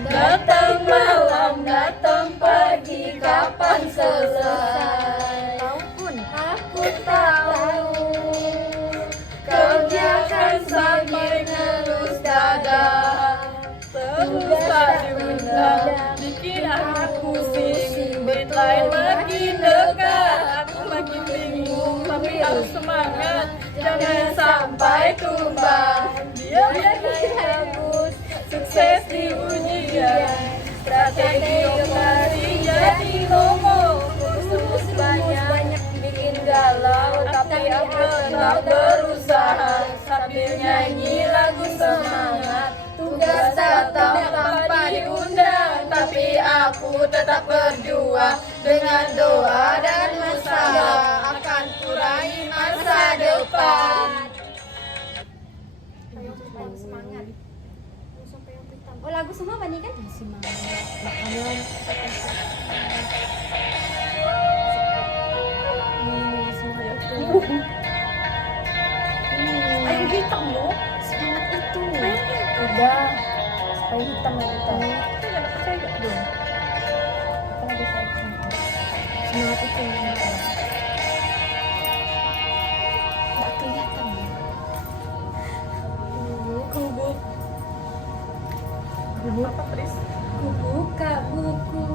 Datang malam, datang pagi, kapan selesai? Aku tahu kerjakan sambil ngelus dada. Terus tak diundang, bikin aku pusing. Deadline makin dekat, aku makin bingung. Tapi harus semangat, jangan sampai tumbang. Biar yakin bagus, sukses di ujian. Strategi operasi jadi ngomong, kursus banyak bikin galau. Tapi aku tetap berusaha sambil nyanyi lagu semangat. Tugas datang tanpa diundang, tapi aku tetap berjuang. Dengan doa dan usaha akan kurai masa depan. Oh, lagu semua Bani kan? Ayo hitam lo. Semangat itu. Udah. Payung hitam ya kita. Kita nggak percaya dong. Semangat itu. Nggak kelihatan ya. Kubuk. Apa Tris? Ku buka buku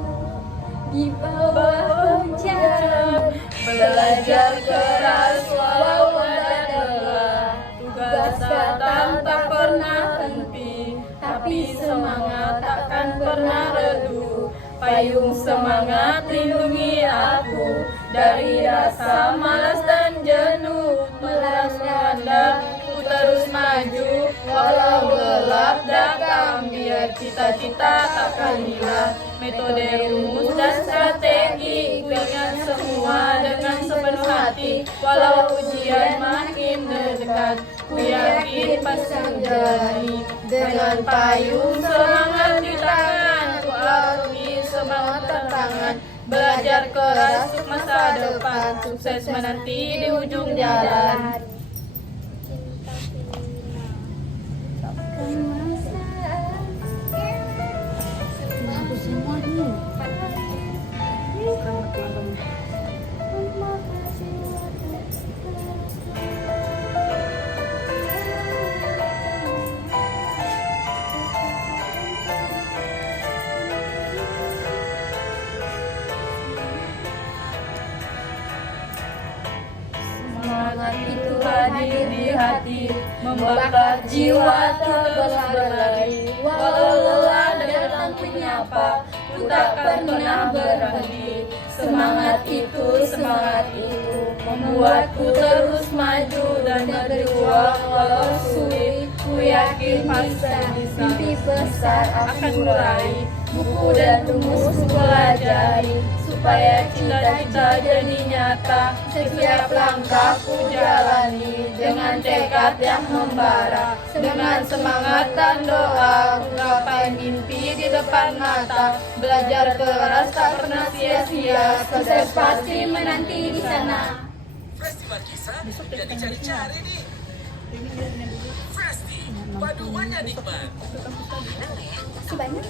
di bawah hujan. Belajar keras walau ada lelah. Tugas datang tak pernah henti, tapi semangat takkan pernah redup. Payung semangat lindungi aku dari rasa malas dan jenuh. Melas melanda, ku terus maju walau gelap datang. Biar cita-cita takkan hilang. Metode, rumus, dan strategi ku ingat semua dengan sepenuh hati. Walau ujian makin dekat, ku yakin pasti menjalani. Dengan payung semangat di tangan, ku arungi semangat tantangan. Belajar keras untuk masa depan, sukses menanti di ujung jalan. Aku semua nih. Semangat itu hadir di hati, membakar jiwa terus berlari. Walau lelah datang menyapa, ku tak pernah berhenti. Semangat itu membuatku terus maju dan berjuang. Walau sulit, ku yakin pasti bisa. Mimpi besar akan kurai, buku dan rumus ku pelajari, supaya cita-cita jadi nyata. Setiap langkah ku jalani dengan tekad yang membara. Dengan semangat dan doa ku gapai mimpi di depan mata. Belajar keras tak pernah sia-sia, sukses pasti menanti di sana. Festival kisah jadi cari-cari nih. Paduannya nikmat. Masih banyak.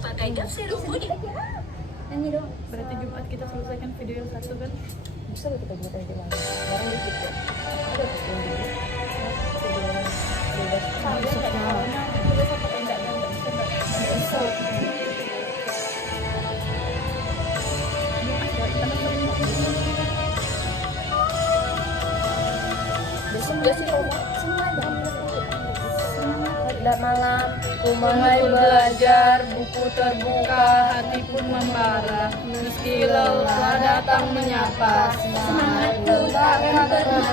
Pakai dap serum body. Nyanyi dong. Berarti Jumat kita selesaikan video yang satu kan? Bisa loh kita buat aja bang. Barang dikit ya. Ada yang dikit. Pada malam, ku mulai belajar, buku terbuka, hati pun membara. Meski lelah datang menyapa, semangatku takkan pernah.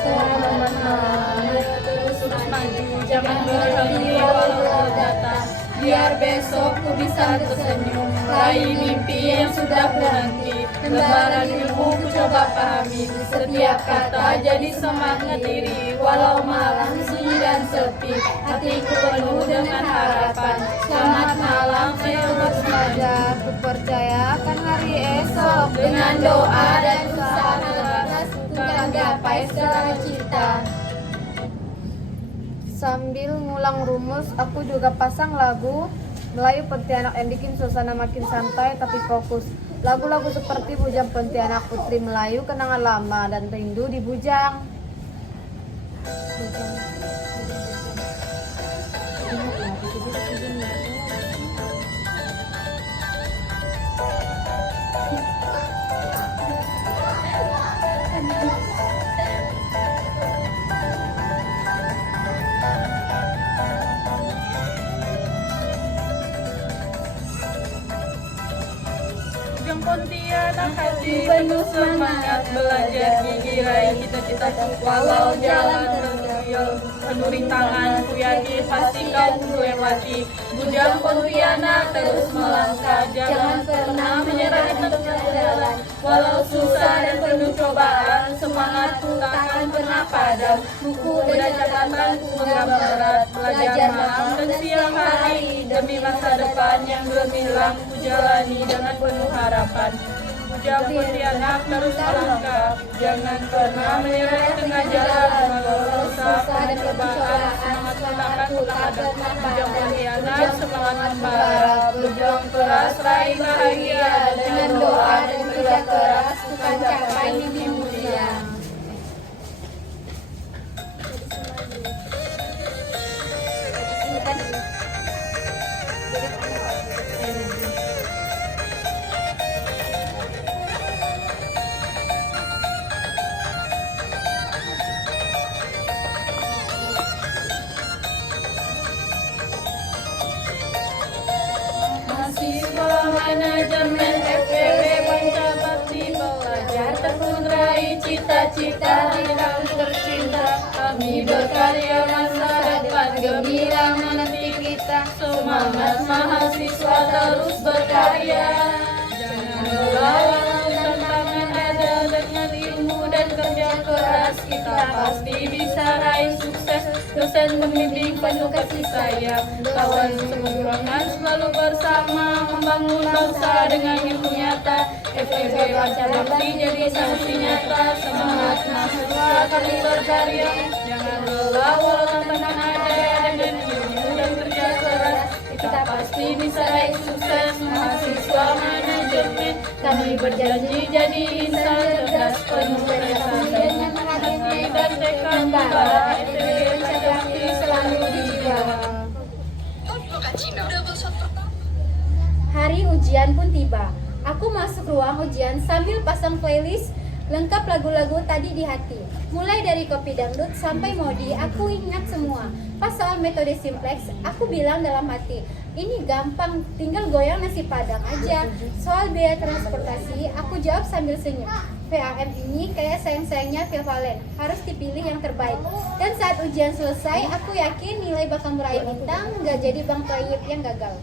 Teman-teman, terus maju, jangan berhenti walau datang. Biar besok ku bisa tersenyum, raih mimpi yang sudah ku nanti. Lembaran ilmu ku coba pahami, setiap kata jadi semangat diri. Walau malam sunyi dan sepi, hatiku penuh dengan harapan. Selamat malam, saya terus belajar. Ku percaya akan hari esok, dengan doa dan usaha keras ku akan gapai segala cita. Sambil ngulang rumus, aku juga pasang lagu Melayu Pontianak yang bikin suasana makin santai tapi fokus. Lagu-lagu seperti Bujang Pontianak, Putri Melayu, Kenangan Lama, dan Rindu di Bujang. Bujang Pontianak, hati penuh semangat, belajar gigi raih cita-cita. Walau jalan terjal penuh rintangan, ku yakin pasti kau lewati. Bujang Pontianak terus melangkah, jangan pernah menyerah di tengah jalan. Walau susah dan penuh cobaan, semangatku takkan pernah padam. Buku dan catatanku menggambar berat, belajar malam dan siang hari demi masa depan yang gemilang ku jalani dengan penuh harapan. Bujang Pontianak terus melangkah, jangan pernah menyerah di tengah jalan. Walau susah dan cobaan, semangatku takkan pernah padam. Bujang Pontianak semangat membara, berjuang keras raih bahagia. Dengan doa dan kerja keras ku akan capai mimpi mulia. Mahasiswa manajemen FEB Pancabakti, belajar tekun raih cita-cita di dalam tercinta. Kami berkarya masa depan gemilang menanti kita. Semangat mahasiswa terus berkarya. Jangan melawan tantangan ada, dengan ilmu dan kerja keras kita pasti bisa raih sukses. Dosen pembimbing penuh kasih sayang, kawan seperjuangan selalu bersama, membangun bangsa dengan ilmu nyata. FEB Pancabakti jadi saksi nyata, semangat mahasiswa kami berkarya. Jangan lelah walau tantangan ada, dengan ilmu dan kerja keras kita pasti bisa raih sukses. Mahasiswa manajemen kami berjanji jadi insan cerdas, penuh prestasi hati dan tekad membara. FEB Pancabakti selalu di jiwa. Hari ujian pun tiba. Aku masuk ruang ujian sambil pasang playlist lengkap lagu-lagu tadi di hati. Mulai dari Kopi Dangdut sampai Modi, aku ingat semua. Pas soal metode simplex, aku bilang dalam hati, ini gampang, tinggal goyang nasi padang aja. Soal biaya transportasi, aku jawab sambil senyum. PAM ini kayak sayang-sayangnya Via Valen, harus dipilih yang terbaik. Dan saat ujian selesai, aku yakin nilai bakal meraih bintang, nggak jadi Bang Toyib yang gagal.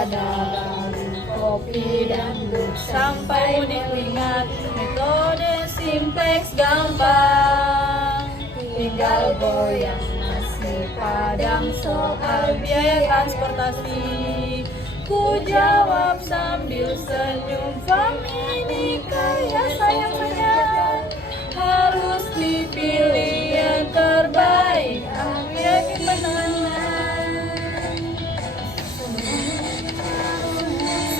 ada kopi dangdut sampai mudik ingat metode simplex gampang, tinggal goyang nasi padang soal biaya transportasi. Ku jawab sambil senyum, fam ini kaya sayang-sayang, harus dipilih yang terbaik, aku yakin menang.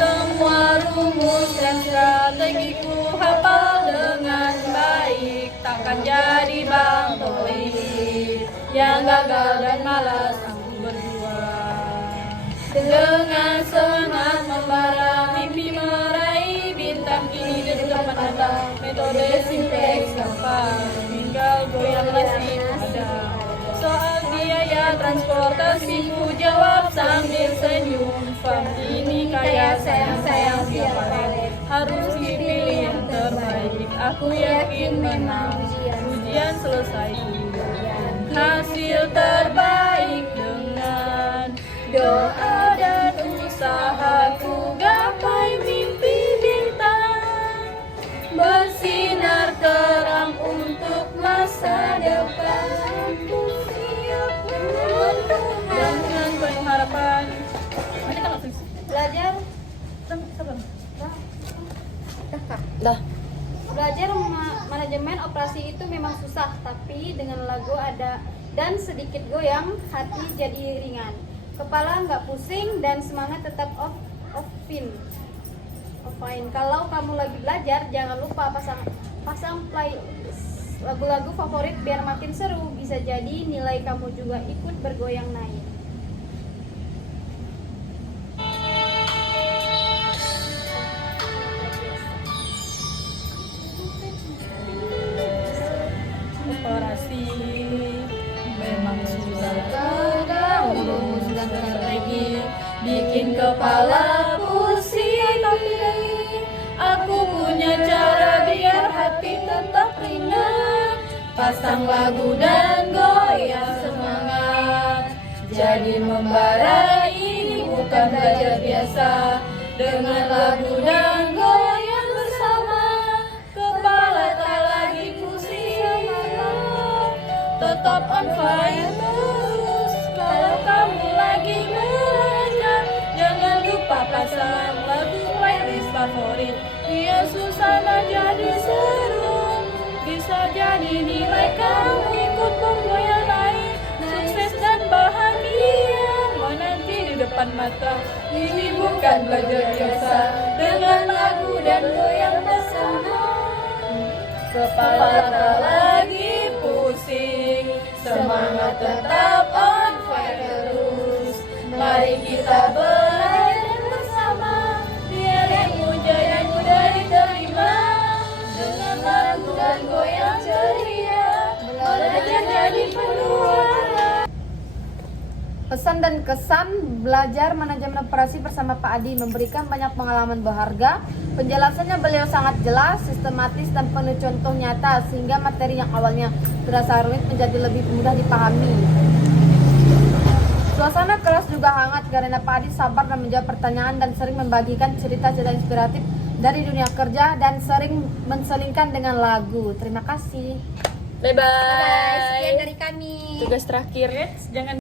Semua rumus dan strategiku hafal dengan baik, takkan jadi bang toib yang gagal dan malas aku berjuang. Dengan semangat membara, mimpi meraih bintang kini di depan mata. Metode simplex gampang, tinggal goyang nasi padang. Soal biaya transportasi ku jawab sambil senyum, fam ini kaya sayang-sayang siapa harus dipilih yang terbaik, aku yakin menang. Ujian selesai, hasil terbaik dengan doa dan usahaku gapai mimpi bintang, bersinar terang untuk masa depan. Ku siap dengan penuh harapan. Belajar Belajar manajemen operasi itu memang susah, tapi dengan lagu ada dan sedikit goyang, hati jadi ringan. Kepala nggak pusing dan semangat tetap offline. Kalau kamu lagi belajar, jangan lupa pasang playlist lagu-lagu favorit biar makin seru. Bisa jadi nilai kamu juga ikut bergoyang naik. Operasi memang susah, kadang rumus dan strategi bikin kepala pusing, tapi aku punya cara biar hati tetap ringan. Pasang lagu dan goyang semangat, jadi membara ini bukan belajar biasa. Dengan lagu dan goyang bersama, kepala tak lagi pusing, tetap on fire terus. Kalau kamu lagi belajar, jangan lupa pasang lagu playlist favorit, biar suasana jadi seru. Bisa jadi nilai kamu ikut bergoyang naik, sukses dan bahagia menanti di depan mata. Ini bukan belajar biasa, dengan lagu dan goyang bersama, kepala tak lagi pusing, semangat tetap on fire terus. Mari kita belajar bersama, biar ilmu jaya mudah diterima. Dengan lagu dan goyang ceria, belajar jadi penuh. Pesan dan kesan belajar manajemen operasi bersama Pak Adi memberikan banyak pengalaman berharga. Penjelasannya beliau sangat jelas, sistematis, dan penuh contoh nyata, sehingga materi yang awalnya terasa rumit menjadi lebih mudah dipahami. Suasana kelas juga hangat karena Pak Adi sabar dan menjawab pertanyaan dan sering membagikan cerita-cerita inspiratif dari dunia kerja dan sering menselingkan dengan lagu. Terima kasih. Bye bye. Sekian dari kami. Tugas terakhir, jangan